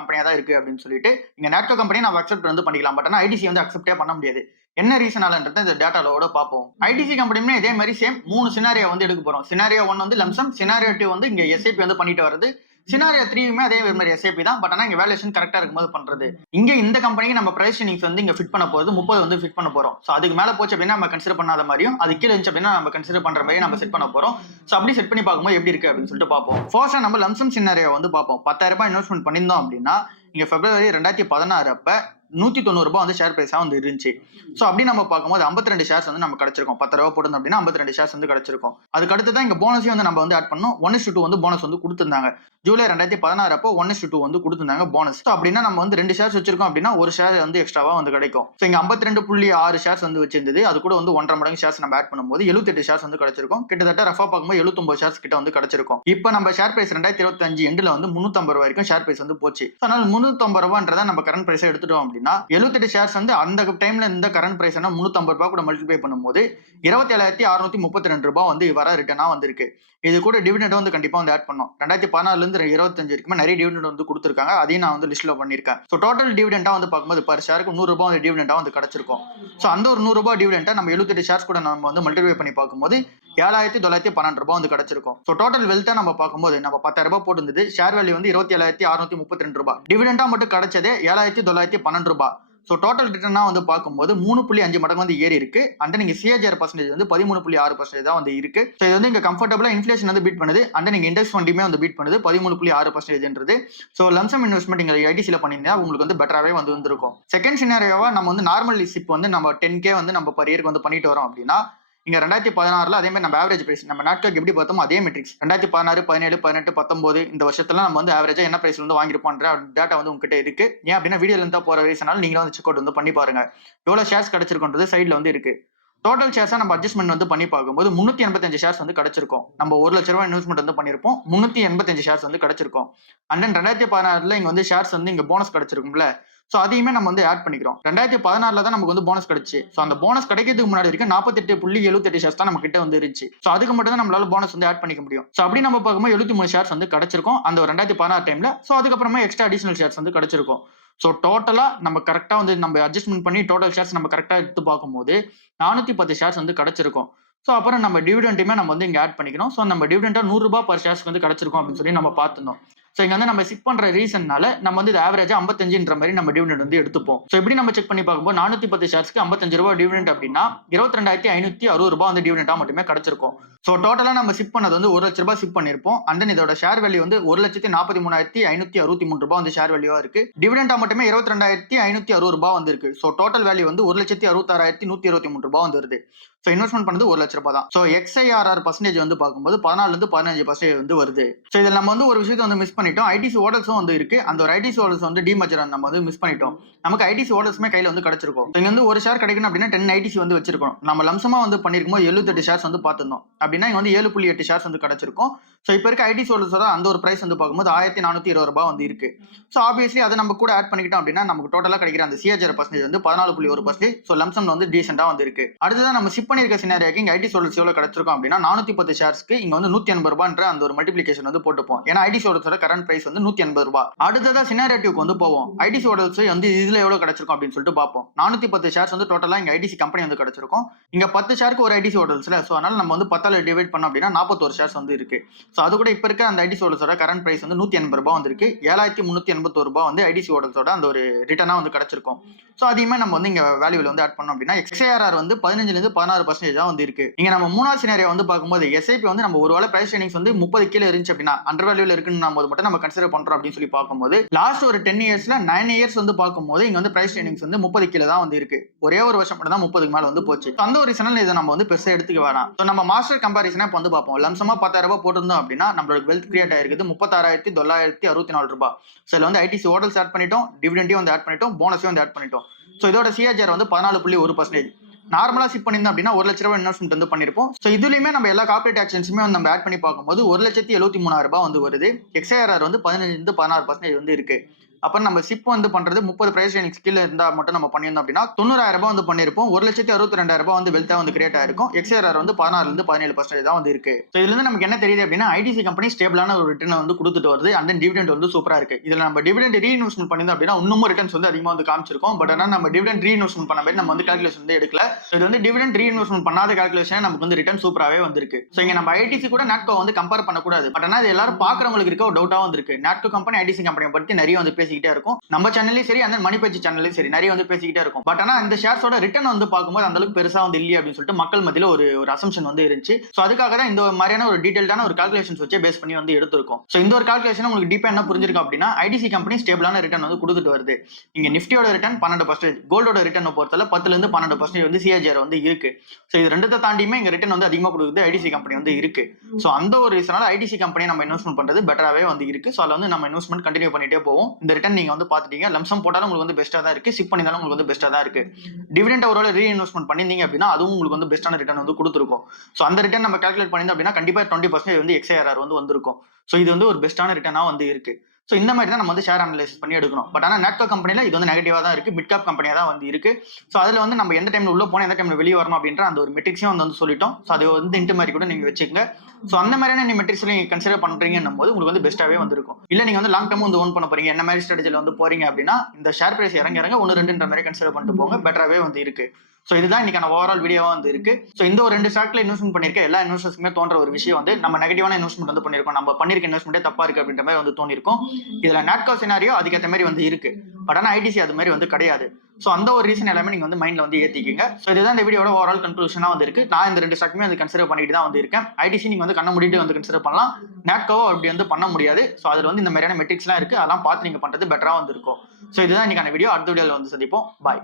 கம்பெனியா தான் இருக்கு அப்படின்னு சொல்லிட்டு இங்க நாட்கோ கம்பெனி நம்ம அக்செப்ட் வந்து பண்ணிக்கலாம். பட் ஆனா ஐடிசி வந்து அக்செப்டே பண்ண முடியாது. என்ன ரீசனாலன்றத இந்த டேட்டாவோட பார்ப்போம். ஐடிசி கம்பெனியுமே இதே மாதிரி சேம் 3 சினாரியோ வந்து எடுக்க போறோம். சினாரியோ 1 வந்து லம்சம், சினாரியோ 2 வந்து இங்க எஸ்ஐபி வந்து பண்ணிட்டு வருது. சினாரியோ 3யுமே அதே மாதிரி எஸ்ஐபி தான். பட் ஆனா இங்க வேல்யூஷன் கரெக்டா இருக்கும்போது பண்றது. இங்க இந்த கம்பெனிக்கு நம்ம பிரைஸ் ஏர்னிங்ஸ் வந்து இங்க ஃபிட் பண்ண போறது 30 வந்து ஃபிட் பண்ண போறோம். சோ அதுக்கு மேல போச்சு அப்படின்னா நம்ம கன்சிடர் பண்ணாத மாதிரியும் அது கீழ இருந்துச்சு அப்படின்னா நம்ம கன்சிடர் பண்ற மாதிரி நம்ம செட் பண்ண போறோம். சோ அப்படி செட் பண்ணி பார்க்கும்போது எப்படி இருக்கு அப்படின்னு சொல்லிட்டு பார்ப்போம். ஃபர்ஸ்ட் நம்ம லம்சம் சினாரியோ வந்து பார்ப்போம். 10,000 ரூபாய் இன்வெஸ்ட்மெண்ட் பண்ணிருந்தோம் அப்படின்னா இங்க பிப்ரவரி 2016 அப்ப 190 ரூபாய் வந்து ஷேர் பிரைஸா வந்து இருந்துச்சு. சோ அப்படி நம்ம பார்க்கும்போது 52 ஷேர்ஸ் வந்து நம்ம கிடைச்சிருக்கும். 10 ரூபாய் போட்டோம் அப்படின்னா 52 ஷேர்ஸ் வந்து கிடைச்சிருக்கும். அதுக்கு அடுத்து தான் இங்க போனஸையும் வந்து நம்ம வந்து ஆட் பண்ணோம். 1:2 வந்து போனஸ் வந்து கொடுத்திருந்தாங்க. ஜூலை 2016 அப்போ 1:2 வந்து கொடுத்திருந்தாங்க போனஸ். சோ அப்படின்னா நம்ம வந்து 2 ஷேர்ஸ் வச்சிருக்கோம் அப்படின்னா ஒரு ஷேர் வந்து எக்ஸ்ட்ராவா வந்து கிடைக்கும். சோ இங்க 52.6 ஷேர்ஸ் வந்து வச்சிருந்தது. அது கூட வந்து 1.5 மடங்கு ஷேர்ஸ் நம்ம ஆட் பண்ணும்போது 78 ஷேர்ஸ் வந்து கிடைச்சிருக்கும். கிட்டத்தட்ட ரஃபா பார்க்கும்போது 79 ஷேர்ஸ் கிட்ட வந்து கிடைச்சிருக்கும். இப்போ நம்ம ஷேர் பிரைஸ் 2025 எண்ட்ல வந்து 350 ரூபாய் வரைக்கும் ஷேர் பிரைஸ் வந்து போச்சு. அதனால 350 ரூபாய்ன்றத நம்ம கரண்ட் பிரைஸை எடுத்துட்டோம் அப்படின்னா 78 ஷேர்ஸ் வந்து அந்த டைம்ல இந்த கரண்ட் பிரைஸ் 350 ரூபாய் கூட மல்டிப்ளை பண்ணும்போது 27,632 ரூபாய் வந்து வர ரிட்டர்னா வந்திருக்கு. இது கூட டிவிடெண்ட் வந்து கண்டிப்பா வந்து ஆட் பண்ணோம். 2014 இருந்து 25 வரைக்கும் நிறைய டிவிடெண்ட் வந்து கொடுத்திருக்காங்க. அதையும் நான் வந்து லிஸ்ட்ல பண்ணிருக்கேன். சோ டோட்டல் டிவிடெண்டா வந்து பார்க்கும்போது பர் ஷேருக்கு 100 ரூபாய் வந்து டிவிடெண்டா வந்து கிடைச்சிருக்கும். சோ அந்த ஒரு 100 ரூபாய் டிவிடெண்டா நம்ம 78 ஷேர்ஸ் கூட நம்ம வந்து மல்டிப்ளை பண்ணி பார்க்கும்போது 7,912 ரூபாய் வந்து கிடைச்சிருக்கும். சோ டோட்டல் வெல்த்தா நம்ம பார்க்கும்போது நம்ம 10,000 ரூபாய் போட்டிருந்தது. ஷேர் வேல்யூ வந்து 27,632 ரூபாய். டிவிடெண்டா மட்டும் கிடைச்சதே 7,912 ரூபாய். ஸோ டோட்டல் ரிட்டர்னா வந்து பார்க்கும்போது 3.5 மடங்கு வந்து ஏறி இருக்கு. அண்ட் நீங்க சிஏஜிஆர் பர்சன்டேஜ் வந்து 13.6% தான் வந்து இருக்கு. ஸோ இது வந்து இங்க கம்ஃபர்டபுளா இன்ஃபிளேஷன் வந்து பீட் பண்ணுது. அண்ட் நீங்க இண்டெக்ஸ் ஃபண்டுமே வந்து பீட் பண்ணுது 13.6%. ஸோ லம்சம் இன்வெஸ்ட்மெண்ட் இங்க ஐடிசில பண்ணியிருந்தா உங்களுக்கு வந்து பெட்டராகவே வந்து வந்திருக்கும். செகண்ட் சினாரியோவா நம்ம வந்து நார்மல் சிப் வந்து நம்ம 10K வந்து நம்ம பர் இயருக்கு வந்து பண்ணிட்டு வரோம் அப்படின்னா இங்க 2016 அதே மாதிரி நம்ம ஆவரேஜ் பிரைஸ் நம்ம நாட்களுக்கு எப்படி பார்த்தோமோ அதே மெட்ரிக்ஸ் 2016, 17, 18, 19 இந்த வருஷத்துல நம்ம வந்து ஆவரேஜா என்ன பிரைஸ்ல வந்து வாங்கிருப்போம்ன்ற டேட்டா வந்து உங்ககிட்ட இருக்கு. ஏன் அப்படின்னா வீடியோல இருந்தா போற ரீசனால நீங்களும் வந்து செக் அவுட் வந்து பண்ணி பாருங்க. எவ்வளவு ஷேர்ஸ் கிடைச்சிருக்குன்றது சைட்ல வந்து இருக்கு. டோட்டல் ஷேர்ஸா நம்ம அட்ஜஸ்ட்மெண்ட் வந்து பண்ணி பார்க்கும்போது 385 ஷேர்ஸ் வந்து கிடைச்சிருக்கும். நம்ம 1 லட்ச ரூபாய் இன்வெஸ்ட்மெண்ட் வந்து பண்ணிருப்போம். 385 ஷேர்ஸ் வந்து கிடைச்சிருக்கும். அண்ட் தென் 2016 இங்க வந்து ஷேர்ஸ் வந்து இங்க போனஸ் கிடைச்சிருக்கும்ல. சோ அதையுமே நம்ம வந்து ஆட் பண்ணிக்கிறோம். 2016 தான் நமக்கு வந்து போனஸ் கிடைச்சு. சோ அந்த போனஸ் கிடைக்கிறதுக்கு முன்னாடி வரைக்கும் 48.78 ஷேர்ஸ் தான் நம்ம கிட்ட வந்து இருந்துச்சு. சோ அதுக்கு மட்டும் தான் நம்மளால போனஸ் வந்து ஆட் பண்ணிக்க முடியும். சோ அப்படி நம்ம பார்க்கும்போது 73 ஷேர்ஸ் வந்து கிடைச்சிருக்கும் அந்த 2016 டைம்ல. சோ அதுக்கப்புறமா எக்ஸ்ட்ரா அடிஷனல் ஷேர்ஸ் வந்து கிடைச்சிருக்கும். சோ டோட்டலா நம்ம கரெக்டா வந்து நம்ம அட்ஜஸ்ட்மெண்ட் பண்ணி டோட்டல் ஷேர்ஸ் நம்ம கரெக்டா எடுத்து பார்க்கும்போது 410 ஷேர்ஸ் வந்து கிடைச்சிருக்கும். சோ அப்புறம் நம்ம டிவிடெண்டுமே நம்ம வந்து இங்க ஆட் பண்ணிக்கணும். சோ நம்ம டிவிடெண்டா ₹100 பர் ஷேர்ஸ்க்கு வந்து கிடைச்சிருக்கும் அப்படின்னு சொல்லி நம்ம பார்த்துருந்தோம். சோ இங்க வந்து நம்ம சிப் பண்ற ரீசன்னால நம்ம வந்து ஆவரேஜா 55ன்ற மாதிரி நம்ம டிவிடெண்ட் வந்து எடுத்துப்போம். சோ இப்படி நம்ம செக் பண்ணி பார்க்கும்போது 410 ஷேர்ஸ்க்கு ₹55 டிவிடெண்ட் அப்படின்னா ₹22,560 வந்து டிவிடெண்டா மட்டுமே கிடைச்சிருக்கும். சோ டோட்டலா நம்ம சிப் பண்ணது வந்து ₹1 லட்சம் சிப் பண்ணிருப்போம். அண்ட் தென் இதோட ஷேர் வேல்யூ வந்து ₹1,43,563 வந்து ஷேர் வேல்யூவா இருக்கு. டிவிடெண்டா மட்டுமே ₹22,560 வந்து இருக்கு. சோ டோட்டல் வேல்யூ வந்து ₹1,66,123 வந்து வருது. சோ இன்வெஸ்ட்மெண்ட் பண்ணது ₹1 லட்சம் தான். சோ XIRR பர்சன்டேஜ் வந்து பார்க்கும்போது 14 இருந்து 15% வந்து வருது. சோ இதுல நம்ம வந்து ஒரு விஷயத்தை வந்து மிஸ் பண்ணிட்டோம். ஐடிசி ஹோட்டல்ஸும் வந்து இருக்கு. அந்த ஒரு ஐடிசி ஹோட்டல்ஸ் வந்து டிமர்ஜர் நம்ம வந்து மிஸ் பண்ணிட்டோம். நமக்கு ஐடிசி ஹோட்டல்ஸுமே கையில வந்து கிடைச்சிருக்கும். இங்க வந்து ஒரு ஷேர் கிடைக்கணும் அப்படின்னா 10 ஐடிசி வந்து வச்சிருக்கணும். நம்ம லம்சமா வந்து பண்ணிருக்கும் போது 78 ஷேர்ஸ் வந்து பார்த்திருந்தோம். அப்படின்னா இங்க வந்து 7.8 ஷேர்ஸ் வந்து கிடைச்சிருக்கும். சோ இப்ப இருக்க ஐடிசி ஹோட்டல்ஸோட அந்த ஒரு பிரைஸ் வந்து பார்க்கும்போது ₹1,420 வந்து இருக்கு. சோ ஆப்வியஸ்லி அதை நம்ம கூட ஆட் பண்ணிக்கிட்டோம் அப்படின்னா நமக்கு டோட்டலா கிடைக்கிற அந்த சிஏஜிஆர் பர்சன்டேஜ் வந்து 14.1%. சோ லம்சம் வந்து டீசென்ட்டா வந்து இருக்கு. அடுத்ததான் நம்ம சிப் பண்ணிருக்க சினாரியோக்கு இங்க ஐடி ஹோட்டல்ஸ் எவ்வளவு கிடைச்சிருக்கும் அப்படின்னா 410 ஷேர்ஸ்க்கு இங்க வந்து ₹180 அந்த ஒரு மல்டிபிளிகேஷன் வந்து போட்டுப்போம். ஏன்னா ஐடி ஹோட்டல்ஸோட கரண்ட் பிரைஸ் வந்து ₹180. அடுத்ததா சினாரியோக்கு வந்து போவோம். ஐடி ஹோட்டல்ஸ் வந்து இதுல எவ்வளவு கிடைச்சிருக்கும் அப்படின்னு சொல்லிட்டு பார்ப்போம். 410 ஷேர்ஸ் வந்து டோட்டலா இங்க ஐடிசி கம்பெனி வந்து கிடைச்சிருக்கும். இங்க 10 ஷேருக்கு ஒரு ஐடிசி ஹோட்டல்ஸ்ல. சோ அதனால நம்ம வந்து 10ஆல டிவைட் பண்ணோம் அப்படின்னா 41 ஷேர்ஸ் வந்து இருக்கு. சோ அது கூட இப்ப இருக்க அந்த ஐடிசி ஹோட்டல்ஸோட கரண்ட் பிரைஸ் வந்து ₹180 வந்திருக்கு. ₹7,381 வந்து ஐடிசி ஹோட்டல்ஸோட அந்த ஒரு ரிட்டர்னா வந்து கிடைச்சிருக்கும். சோ அதையுமே நம்ம வந்து இங்க வேல்யூல வந்து ஆட் பண்ணோம் அப்படின்னா XIRR வந்து 15ல இருந்து 16% தான் வந்து இருக்கு. இங்க நம்ம மூணாவது சினாரியோ வந்து பார்க்கும்போது SIP வந்து நம்ம ஒருவேளை பிரைஸ் ட்ரெண்டிங்ஸ் வந்து 30 கீழ இருந்துச்சு அப்படின்னா அண்டர் வேல்யூல இருக்குன்னு போது மட்டும் நம்ம கன்சிடர் பண்றோம் அப்படின்னு சொல்லி பார்க்கும்போது லாஸ்ட் ஒரு 10 இயர்ஸ்ல 9 இயர்ஸ் வந்து பார்க்கும்போது இங்க வந்து பிரைஸ் ட்ரெண்டிங்ஸ் வந்து 30 கீழ தான் வந்து இருக்கு. ஒரே ஒரு வருஷம் மட்டும் தான் 30க்கு மேல வந்து போச்சு. அந்த ஒரு ரீசனால இதை நம்ம வந்து பெருசா எடுத்துக்க வேணாம். சோ நம்ம மாஸ்டர் கம்பாரிசனா இப்ப வந்து பார்ப்போம். லம்சமா ₹10,000 போட்டிருந்தோம் அப்படின்னா நம்மளோட வெல்த் கிரியேட் ஆயிருக்குது ₹36,964. சோ இதுல வந்து ஐடிசி ஹோட்டல்ஸ் ஆட் பண்ணிட்டோம், டிவிடெண்டையும் வந்து ஆட் பண்ணிட்டோம், போனஸையும் வந்து ஆட் பண்ணிட்டோம். சோ இதோட சிஏஜிஆர் வந்து 14.1%. நார்மலா சிப் பண்ணிருந்தோம் அப்படின்னா ₹1 லட்சம் இன்வெஸ்ட்மெண்ட் வந்து பண்ணிருப்போம். சோ இதுலயுமே நம்ம எல்லா கார்ப்பரேட் ஆக்ஷன்ஸுமே வந்து நம்ம ஆட் பண்ணி பார்க்கும்போது ₹1,73,000 வந்து வருது. XIRR வந்து 15 இருந்து 16% வந்து இருக்கு. அப்ப நம்ம சிப் வந்து பண்றது 30 பிரைஸ் ரேஞ்ச் கீழ இருந்தா மட்டும் நம்ம பண்ணியிருந்தோம் அப்படின்னா ₹90,000 வந்து பண்ணிருப்போம். ₹1,62,200 வந்து வெல்த்தா வந்து கிரியேட் ஆயிருக்கும். XIRR வந்து 16ல இருந்து 17% தான் வந்து இருக்கு. சோ இதுல இருந்து நமக்கு என்ன தெரியுது அப்படின்னா ஐடிசி கம்பெனி ஸ்டேபிளான ஒரு ரிட்டர்ன் வந்து கொடுத்துட்டு வருது. அண்ட் தென் டிவிடெண்ட் வந்து சூப்பரா இருக்கு. இதுல நம்ம டிவிடெண்ட் ரீஇன்வெஸ்ட்மெண்ட் பண்ணிருந்தோம் அப்படின்னா இன்னமும் ரிட்டர்ன்ஸ் வந்து அதிகமா வந்து காமிச்சிருக்கும். பட் ஆனா நம்ம டிவிடெண்ட் ரீஇன்வெஸ்ட்மெண்ட் பண்ண மாதிரி நம்ம வந்து கால்குலேஷன் வந்து எடுக்கல. இது வந்து டிவிடெண்ட் ரீஇன்வெஸ்ட்மெண்ட் பண்ணாத கால்குலேஷன் நமக்கு வந்து ரிட்டர்ன் சூப்பராவே வந்திருக்கு. சோ இங்க நம்ம ஐடிசி கூட நாட்கோ வந்து கம்பேர் பண்ணக்கூடாது. பட் ஆனா இது எல்லாரும் பாக்குறவங்களுக்கு இருக்க ஒரு டவுட்டா வந்திருக்கு. நாட்கோ கம்பெனி ஐடிசி கம்பெனியை பத்தி நிறைய வந்து பேசிக்கிட்டே இருக்கும். நம்ம சேனல்லையும் சரி அந்த மணி பேச்சு சேனல்லையும் சரி நிறைய வந்து பேசிக்கிட்டே இருக்கும். பட் ஆனா இந்த ஷேர்ஸோட ரிட்டர்ன் வந்து பார்க்கும்போது அந்த அளவுக்கு பெருசா வந்து இல்லையே அப்படின்னு சொல்லிட்டு மக்கள் மத்தியில ஒரு அசம்ஷன் வந்து இருந்துச்சு. சோ அதுக்காக தான் இந்த மாதிரியான ஒரு டீடைல்டான ஒரு கால்குலேஷன்ஸ் வச்சு பேஸ் பண்ணி வந்து எடுத்திருக்கோம். சோ இந்த ஒரு கால்குலேஷன் உங்களுக்கு டீப்பா என்ன புரிஞ்சிருக்கும் அப்படின்னா ஐடிசி கம்பெனி ஸ்டேபிளான ரிட்டர்ன் வந்து கொடுத்துட்டு வருது. இங்க நிஃப்டியோட ரிட்டர்ன் 12%, கோல்டோட ரிட்டர்ன் பொறுத்தல 10ல இருந்து 12% வந்து சிஏஜிஆர் வந்து இருக்கு. சோ இது ரெண்டத்தை தாண்டியுமே இங்க ரிட்டர்ன் வந்து அதிகமா கொடுக்குது ஐடிசி கம்பெனி வந்து இருக்கு. சோ அந்த ஒரு ரீசனால ஐடிசி கம்பெனி நம்ம இன்வெஸ்ட்மெண்ட் பண்றது பெட்டராவே வந்து இருக்கு. சோ அதுல வந்து நம்ம இன்வெஸ்ட்மெண்ட் கண்டினியூ பண்ணிட்டே போவோம். இந்த ரிட்டர்ன் நீங்க வந்து பாத்துட்டீங்க. லம்சம் போட்டாலும் உங்களுக்கு வந்து பெஸ்டா தான் இருக்கு. சிப் பண்ணினாலும் உங்களுக்கு வந்து பெஸ்டா தான் இருக்கு. டிவிடெண்ட் ஒருவேளை ரீஇன்வெஸ்ட்மெண்ட் பண்ணிருந்தீங்க அப்படின்னா அதுவும் உங்களுக்கு வந்து பெஸ்டான ரிட்டர்ன் வந்து கொடுத்துருக்கும். சோ அந்த ரிட்டர்ன் நம்ம கால்குலேட் பண்ணிருந்தோம் அப்படின்னா கண்டிப்பா 20% வந்து XIRR வந்து வந்திருக்கும். சோ இது வந்து ஒரு பெஸ்டான ரிட்டர்னா வந்து இருக்கு. சோ இந்த மாதிரி தான் நம்ம வந்து ஷேர் அனலைசிஸ் பண்ணி எடுக்கணும். பட் ஆனா நாட்கோ கம்பெனில இது வந்து நெகட்டிவா தான் இருக்கு. மிட் கேப் கம்பெனியா தான் வந்து இருக்கு. சோ அதுல வந்து நம்ம எந்த டைம்ல உள்ள போனா எந்த டைம்ல வெளிய வரணும் அப்படின்ற அந்த ஒரு மெட்ரிக்ஸையும் வந்து சொல்லிட்டோம். சோ அது வந்து இன்ட் மாதிரி கூட நீங்க வச்சுக்கங்க. சோ அந்த மாதிரியான நீங்க மெட்ரிக்ஸ்ல நீங்க கன்சிடர் பண்றீங்கன்னும் போது உங்களுக்கு வந்து பெஸ்ட்டாவே வந்திருக்கும். இல்ல நீங்க வந்து லாங் டர்ம் வந்து ஓன் பண்ண போறீங்க என்ன மாதிரி ஸ்ட்ராட்டஜில வந்து போறீங்க அப்படின்னா இந்த ஷேர் பிரைஸ் இறங்க 1 2ன்ற மாதிரி கன்சிடர் பண்ணிட்டு போங்க. பெட்டராவே வந்து இருக்கு. சோ இதுதான் இன்னைக்கான ஓவரால் வீடியோவா வந்து இருக்கு. சோ இந்த ஒரு 2 ஸ்டாக்ல இன்வெஸ்ட்மெண்ட் பண்ணிருக்க எல்லா இன்வெஸ்டர்ஸ்க்குமே தோன்ற ஒரு விஷயம் வந்து நம்ம நெகட்டிவான இன்வெஸ்ட்மெண்ட் வந்து பண்ணிருக்கோம். நம்ம பண்ணிருக்க இன்வெஸ்ட்மெண்ட்டே தப்பா இருக்கு அப்படின்ற மாதிரி வந்து தோணிருக்கும். இதுல நாட்கோ சினாரியோ அதுக்கேற்ற மாதிரி வந்து இருக்கு. பட் ஆனால் ஐடிசி அது மாதிரி வந்து கிடையாது. ஸோ அந்த ஒரு ரீசன் எல்லாமே நீங்கள் வந்து மைண்டில் வந்து ஏற்றிக்கிங்க. ஸோ இதுதான் இந்த வீடியோட ஓவரால் கன்க்ளூஷனாக வந்து இருக்கு. நான் இந்த 2 ஸ்டாக்குமே வந்து கன்சிடர் பண்ணிட்டு தான் வந்து இருக்கேன். ஐடிசி நீங்கள் வந்து கண்ண மூடிட்டு வந்து கன்சிடர் பண்ணலாம். நாட்கோவோ அப்படி வந்து பண்ண முடியாது. ஸோ அதில் வந்து இந்த மாதிரியான மெட்ரிக்ஸ்லாம் இருக்கு. அதெல்லாம் பார்த்து நீங்கள் பண்ணுறது பெட்டராக வந்து இருக்கும். ஸோ இதுதான் இன்னைக்கான வீடியோ. அடுத்த வீடியோவில் வந்து சந்திப்போம். பாய்.